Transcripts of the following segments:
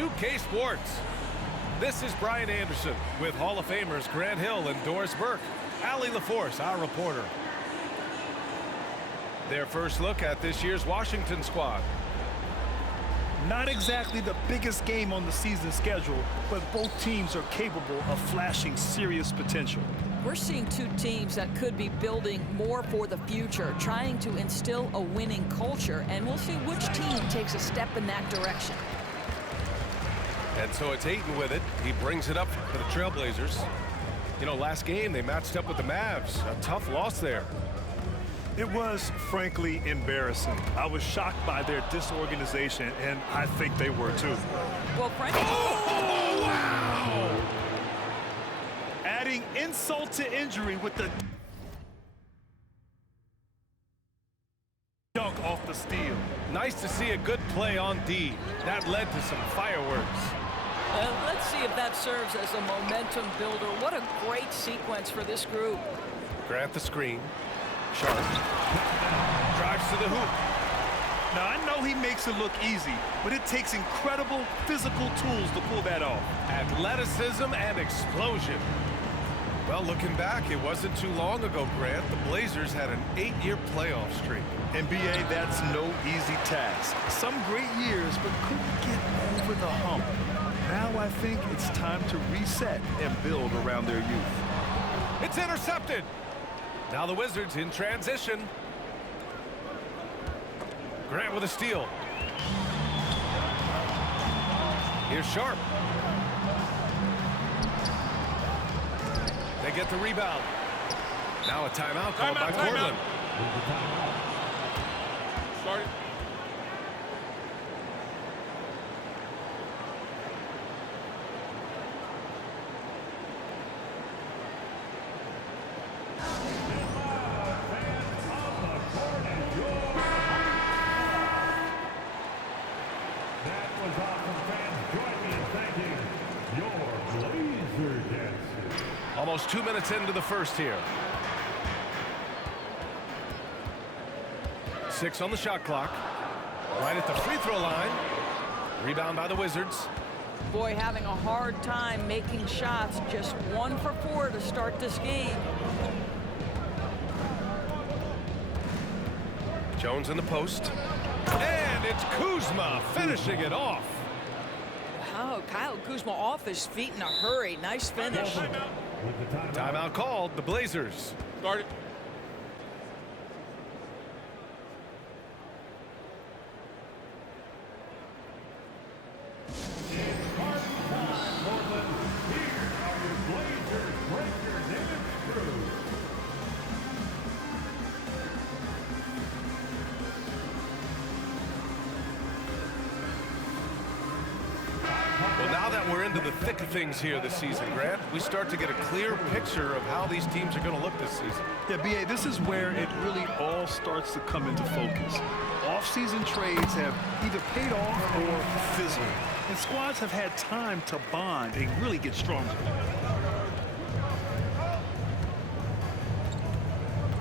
2K Sports. This is Brian Anderson with Hall of Famers Grant Hill and Doris Burke. Allie LaForce, our reporter. Their first look at this year's Washington squad. Not exactly the biggest game on the season schedule, but both teams are capable of flashing serious potential. We're seeing two teams that could be building more for the future, trying to instill a winning culture, and we'll see which team takes a step in that direction. And so it's Ayton with it. He brings it up for the Trailblazers. You know, last game they matched up with the Mavs. A tough loss there. It was, frankly, embarrassing. I was shocked by their disorganization, and I think they were too. Well, frankly... Oh, wow! Adding insult to injury with the dunk off the steal. Nice to see a good play on D. That led to some fireworks. Let's see if that serves as a momentum builder. What a great sequence for this group. Grant the screen. Sharp. Drives to the hoop. Now, I know he makes it look easy, but it takes incredible physical tools to pull that off. Athleticism and explosion. Well, looking back, it wasn't too long ago, Grant. The Blazers had an 8-year playoff streak. NBA, that's no easy task. Some great years, but couldn't get over the hump. Now I think it's time to reset and build around their youth. It's intercepted. Now the Wizards in transition. Grant with a steal. Here's Sharp. They get the rebound. Now a timeout called by Portland. Sorry. Almost 2 minutes into the first here. 6 on the shot clock. Right at the free throw line. Rebound by the Wizards. Boy, having a hard time making shots. Just 1 for 4 to start this game. Jones in the post. And it's Kuzma finishing it off. Wow, Kyle Kuzma off his feet in a hurry. Nice finish. Timeout called, the Blazers. Start it. Well, now that we're into the thick of things here this season, Grant, we start to get a clear picture of how these teams are going to look this season. Yeah, B.A., this is where it really all starts to come into focus. Off-season trades have either paid off or fizzled, and squads have had time to bond and really get stronger.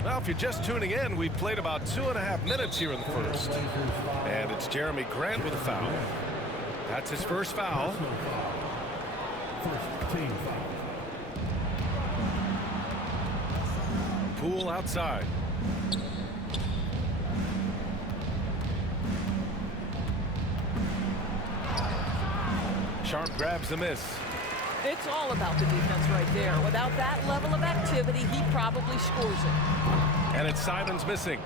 Well, if you're just tuning in, we've played about 2.5 minutes here in the first. And it's Jeremy Grant with a foul. That's his first foul. First team foul. Poole outside. Sharp grabs the miss. It's all about the defense right there. Without that level of activity, he probably scores it. And it's Simons missing.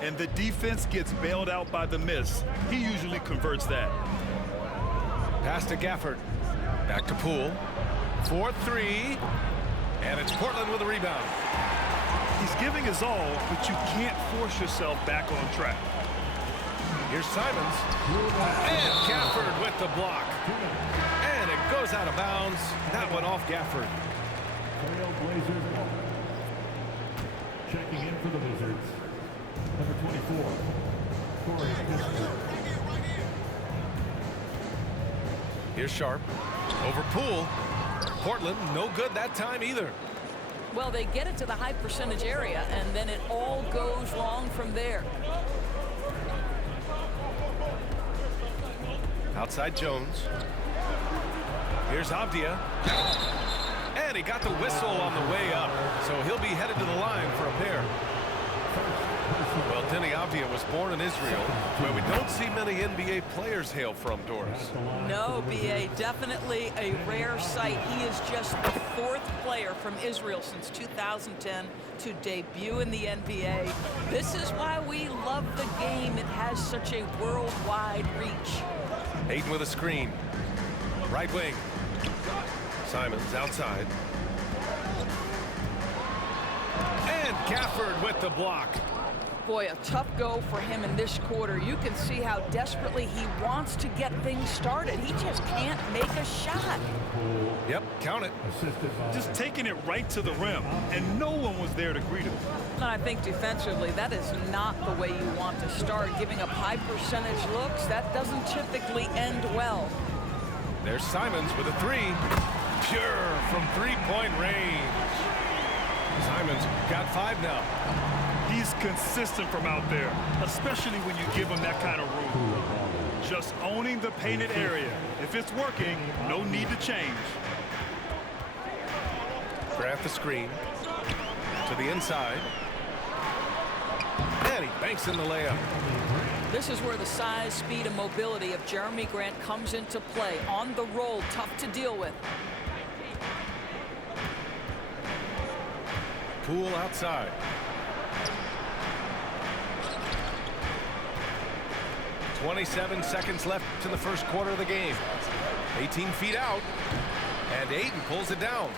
And the defense gets bailed out by the miss. He usually converts that. Pass to Gafford. Back to Poole. 4-3. And it's Portland with a rebound. He's giving his all, but you can't force yourself back on track. Here's Simons. And Gafford with the block. And it goes out of bounds. That went off Gafford. Trailblazers ball. Checking in for the Wizards. Number 24, Corey Kispert. Here's Sharp. Over Poole. Portland, no good that time either. Well, they get it to the high percentage area, and then it all goes wrong from there. Outside Jones. Here's Avdia. And he got the whistle on the way up. So he'll be headed to the line for a pair. Well, Deni Avdia was born in Israel, where we don't see many NBA players hail from, Doris. No, B.A., definitely a rare sight. He is just the 4th player from Israel since 2010 to debut in the NBA. This is why we love the game. It has such a worldwide reach. Ayton with a screen. Right wing. Simons outside. And Gafford with the block. Boy, a tough go for him in this quarter. You can see how desperately he wants to get things started. He just can't make a shot. Yep, count it. Just taking it right to the rim, and no one was there to greet him. And I think defensively, that is not the way you want to start. Giving up high percentage looks, that doesn't typically end well. There's Simons with a 3. Pure from 3-point range. Simons got 5 now. He's consistent from out there, especially when you give him that kind of room. Just owning the painted area. If it's working, no need to change. Grant the screen to the inside. And he banks in the layup. This is where the size, speed, and mobility of Jeremy Grant comes into play. On the roll, tough to deal with. Poole outside. .27 seconds left in the first quarter of the game. 18 feet out. And Ayton pulls it down.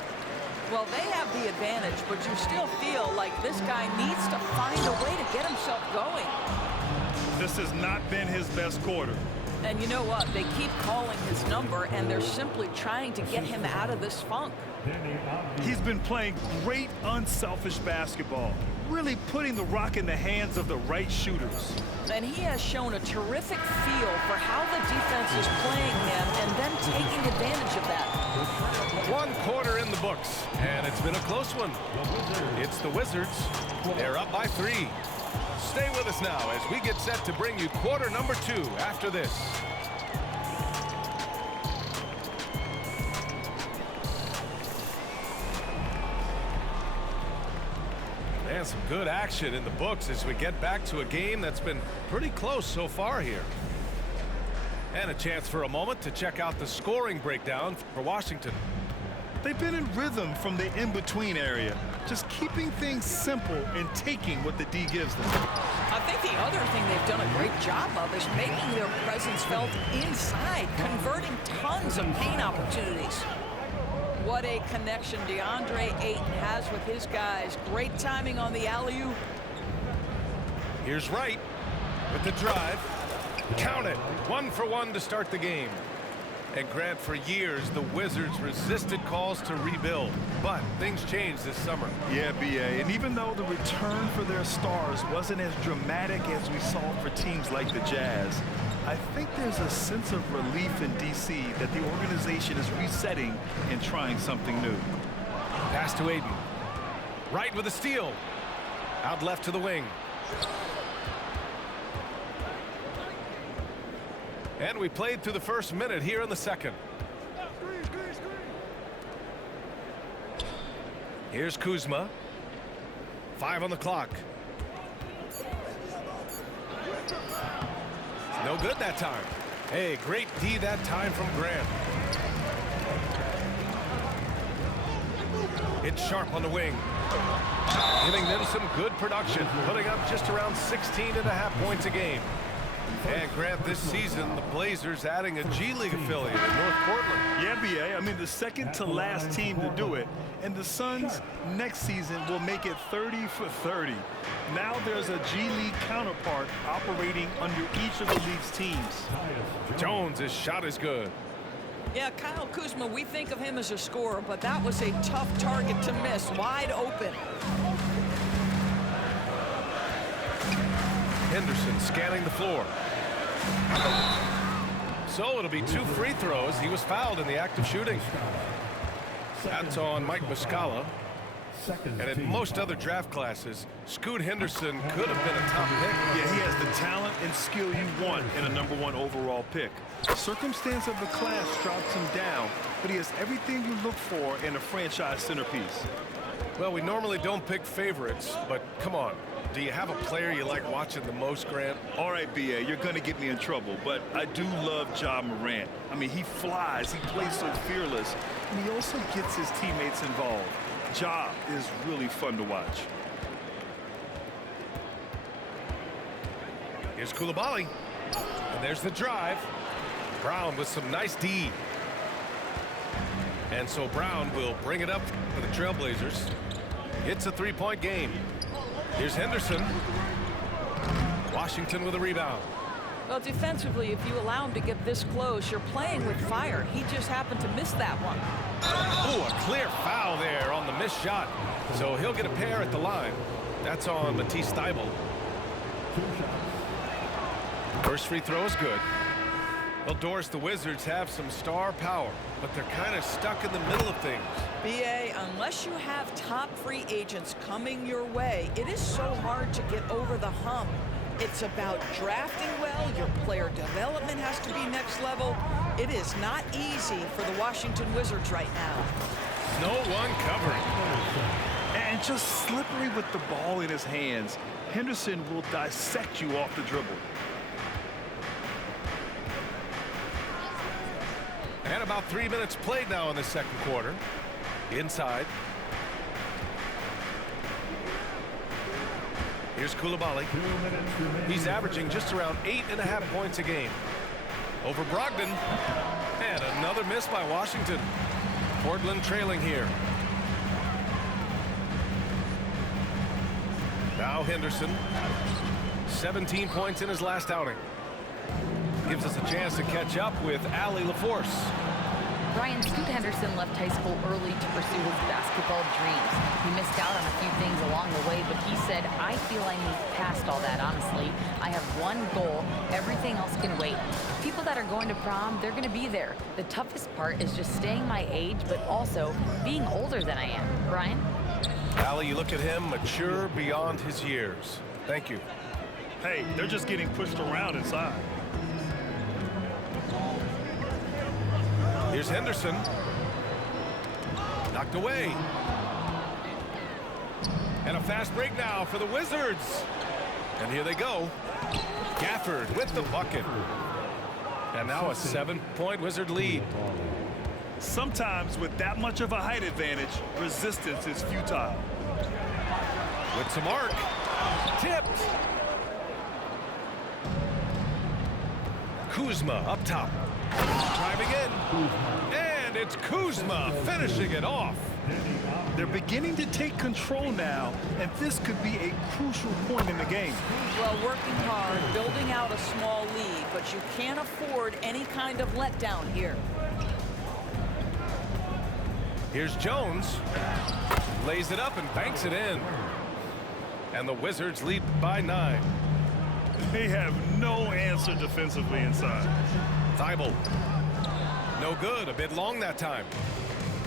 Well, they have the advantage, but you still feel like this guy needs to find a way to get himself going. This has not been his best quarter. And you know what? They keep calling his number, and they're simply trying to get him out of this funk. He's been playing great, unselfish basketball, really putting the rock in the hands of the right shooters. And he has shown a terrific feel for how the defense is playing him and then taking advantage of that. 1 quarter in the books, and it's been a close one. It's the Wizards. They're up by 3. Stay with us now as we get set to bring you quarter number 2 after this. And some good action in the books as we get back to a game that's been pretty close so far here. And a chance for a moment to check out the scoring breakdown for Washington. They've been in rhythm from the in-between area, just keeping things simple and taking what the D gives them. I think the other thing they've done a great job of is making their presence felt inside, converting tons of paint opportunities. What a connection DeAndre Ayton has with his guys. Great timing on the alley-oop. Here's Wright with the drive. Count it. 1 for 1 to start the game. And Grant, for years, the Wizards resisted calls to rebuild. But things changed this summer. Yeah, B.A. And even though the return for their stars wasn't as dramatic as we saw for teams like the Jazz, I think there's a sense of relief in D.C. that the organization is resetting and trying something new. Pass to Ayton. Wright with a steal. Out left to the wing. And we played through the first minute here in the second. Here's Kuzma. 5 on the clock. No good that time. Hey, great D that time from Grant. It's Sharp on the wing. Giving them some good production, putting up just around 16.5 points a game. And Grant, this season, the Blazers adding a G League affiliate in North Portland. Yeah, B.A. I mean, the second to last team to do it. And the Suns next season will make it 30 for 30. Now there's a G League counterpart operating under each of the league's teams. Jones, his shot is good. Yeah, Kyle Kuzma, we think of him as a scorer, but that was a tough target to miss. Wide open. Henderson scanning the floor. So it'll be 2 free throws. He was fouled in the act of shooting. That's on Mike Muscala. Second And in team. most other draft classes, Scoot Henderson could have been a top pick. Yeah, he has the talent and skill you want in a #1 overall pick. The circumstance of the class drops him down, but he has everything you look for in a franchise centerpiece. Well, we normally don't pick favorites, but come on. Do you have a player you like watching the most, Grant? All right, B.A., you're going to get me in trouble, but I do love Ja Morant. I mean, he flies, he plays so fearless, and he also gets his teammates involved. Ja is really fun to watch. Here's Coulibaly. And there's the drive. Brown with some nice D. And so Brown will bring it up for the Trailblazers. It's a three-point game. Here's Henderson. Washington with a rebound. Well, defensively, if you allow him to get this close, you're playing with fire. He just happened to miss that one. Oh, a clear foul there on the missed shot. So he'll get a pair at the line. That's on Matisse Thybulle. First free throw is good. Well, Doris, the Wizards have some star power, but they're kind of stuck in the middle of things. BA, unless you have top free agents coming your way, it is so hard to get over the hump. It's about drafting well. Your player development has to be next level. It is not easy for the Washington Wizards right now. No one covering. And just slippery with the ball in his hands, Henderson will dissect you off the dribble. And about 3 minutes played now in the second quarter. Inside. Here's Coulibaly. He's averaging just around 8.5 points a game. Over Brogdon. And another miss by Washington. Portland trailing here. Now Henderson. 17 points in his last outing. Gives us a chance to catch up with Allie LaForce. Brian, Scoot Henderson left high school early to pursue his basketball dreams. He missed out on a few things along the way, but he said, I feel I moved past all that, honestly. I have one goal. Everything else can wait. People that are going to prom, they're going to be there. The toughest part is just staying my age, but also being older than I am. Brian? Allie, you look at him, mature beyond his years. Thank you. Hey, they're just getting pushed around inside. Here's Henderson. Knocked away. And a fast break now for the Wizards. And here they go. Gafford with the bucket. And now a 7-point Wizard lead. Sometimes with that much of a height advantage, resistance is futile. With some arc. Tipped. Kuzma up top. Driving in. And it's Kuzma finishing it off. They're beginning to take control now, and this could be a crucial point in the game. Well, working hard, building out a small lead, but you can't afford any kind of letdown here. Here's Jones. Lays it up and banks it in. And the Wizards lead by 9. They have no answer defensively inside. Thybulle. No good. A bit long that time.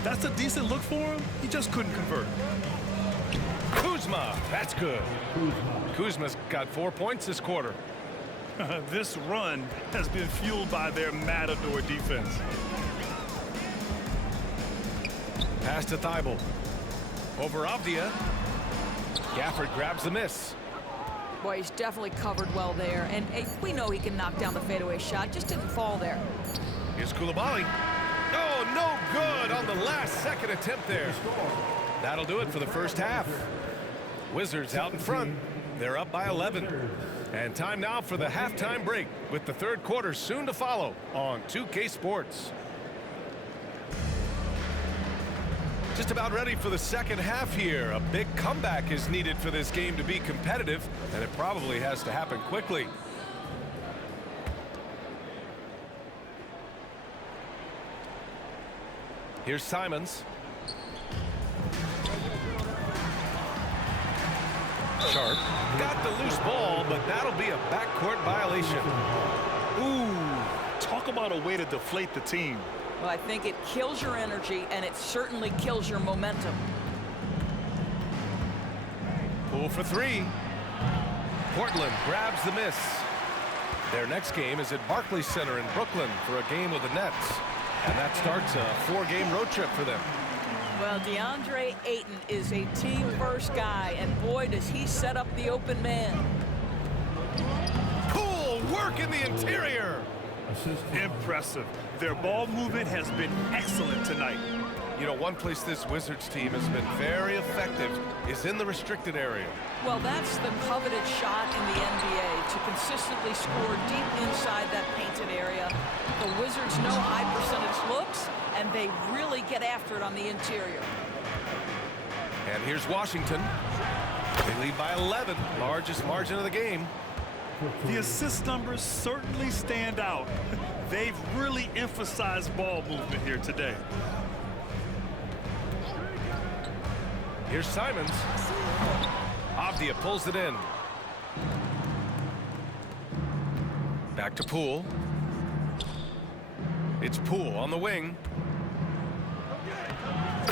That's a decent look for him. He just couldn't convert. Kuzma. That's good. Kuzma's got 4 points this quarter. This run has been fueled by their matador defense. Pass to Thybulle. Over Avdia. Gafford grabs the miss. Boy, he's definitely covered well there. And hey, we know he can knock down the fadeaway shot. Just didn't fall there. Here's Coulibaly. Oh, no good on the last second attempt there. That'll do it for the first half. Wizards out in front. They're up by 11. And time now for the halftime break with the third quarter soon to follow on 2K Sports. Just about ready for the second half here. A big comeback is needed for this game to be competitive, and it probably has to happen quickly. Here's Simons. Sharp got the loose ball, but that'll be a backcourt violation. Ooh, talk about a way to deflate the team. Well, I think it kills your energy, and it certainly kills your momentum. Poole for three. Portland grabs the miss. Their next game is at Barclays Center in Brooklyn for a game with the Nets. And that starts a 4-game road trip for them. Well, DeAndre Ayton is a team-first guy, and boy, does he set up the open man. Poole work in the interior. Impressive. Their ball movement has been excellent tonight. You know, one place this Wizards team has been very effective is in the restricted area. Well, that's the coveted shot in the NBA, to consistently score deep inside that painted area. The Wizards know high percentage looks, and they really get after it on the interior. And here's Washington. They lead by 11, largest margin of the game. The assist numbers certainly stand out. They've really emphasized ball movement here today. Here's Simons. Avdia pulls it in. Back to Poole. It's Poole on the wing.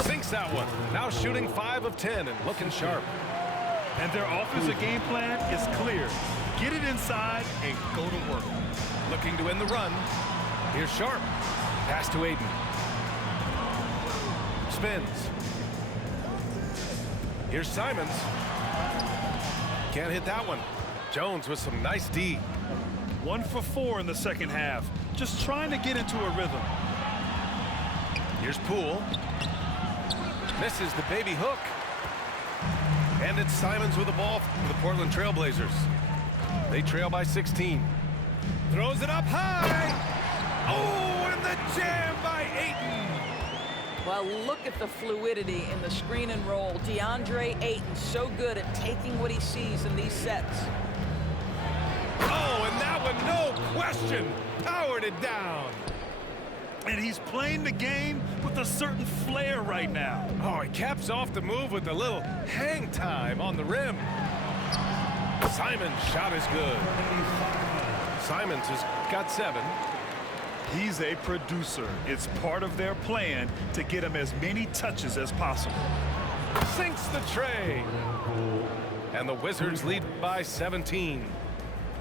Sinks that one. Now shooting 5 of 10 and looking sharp. And their offensive game plan is clear. Get it inside and go to work. Looking to end the run. Here's Sharp. Pass to Ayton. Spins. Here's Simons. Can't hit that one. Jones with some nice D. 1 for 4 in the second half. Just trying to get into a rhythm. Here's Poole. Misses the baby hook. And it's Simons with the ball for the Portland Trail Blazers. They trail by 16. Throws it up high. Oh, and the jam by Ayton. Well, look at the fluidity in the screen and roll. DeAndre Ayton so good at taking what he sees in these sets. Oh, and that one, no question, powered it down. And he's playing the game with a certain flair right now. Oh, he caps off the move with a little hang time on the rim. Simons' shot is good. Simons has got 7. He's a producer. It's part of their plan to get him as many touches as possible. Sinks the tray. And the Wizards lead by 17.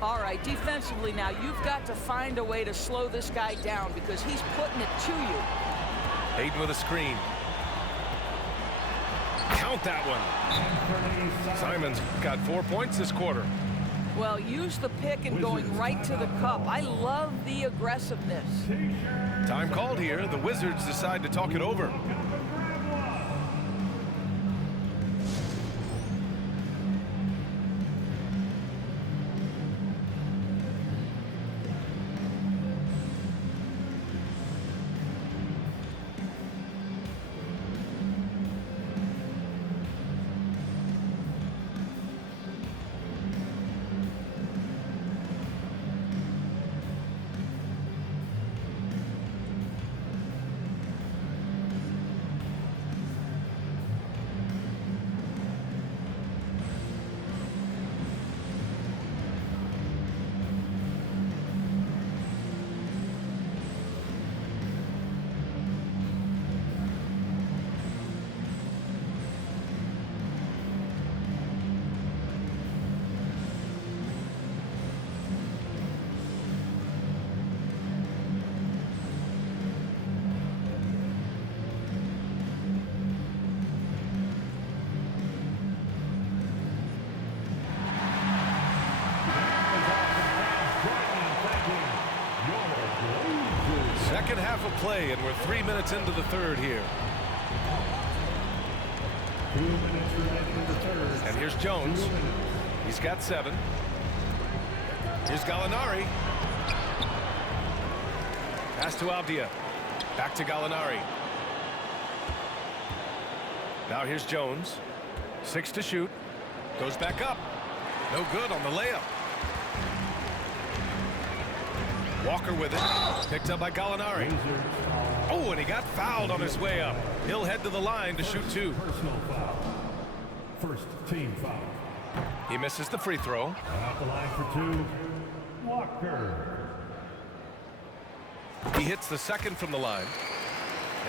All right, defensively now, you've got to find a way to slow this guy down because he's putting it to you. Ayton with a screen. Count that one. Simons got 4 points this quarter. Well, use the pick and going right to the cup. I love the aggressiveness. Time called here. The Wizards decide to talk it over. Second half of play, and we're 3 minutes into the third here. 2 minutes remaining in the third. And here's Jones. He's got 7. Here's Gallinari. Pass to Avdia. Back to Gallinari. Now here's Jones. 6 to shoot. Goes back up. No good on the layup. Walker with it. Picked up by Gallinari. Oh, and he got fouled on his way up. He'll head to the line to shoot 2. Personal foul. First team foul. He misses the free throw. At the line for 2, Walker. He hits the second from the line.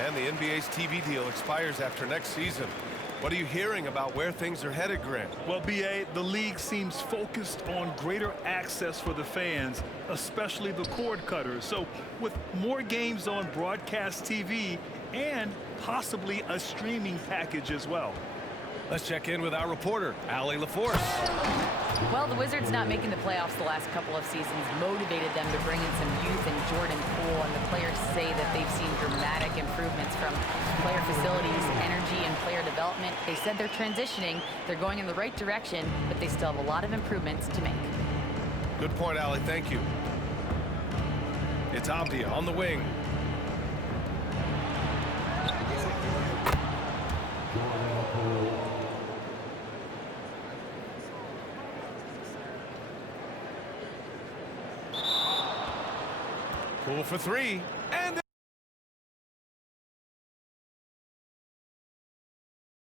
And the NBA's TV deal expires after next season. What are you hearing about where things are headed, Grant? Well, B.A., the league seems focused on greater access for the fans, especially the cord cutters. So with more games on broadcast TV and possibly a streaming package as well. Let's check in with our reporter, Allie LaForce. Well, the Wizards not making the playoffs the last couple of seasons motivated them to bring in some youth in Jordan Poole, and the players say that they've seen dramatic improvements from player facilities, energy, and player development. They said they're transitioning, they're going in the right direction, but they still have a lot of improvements to make. Good point, Allie. Thank you. It's Avdia on the wing. Poole for three,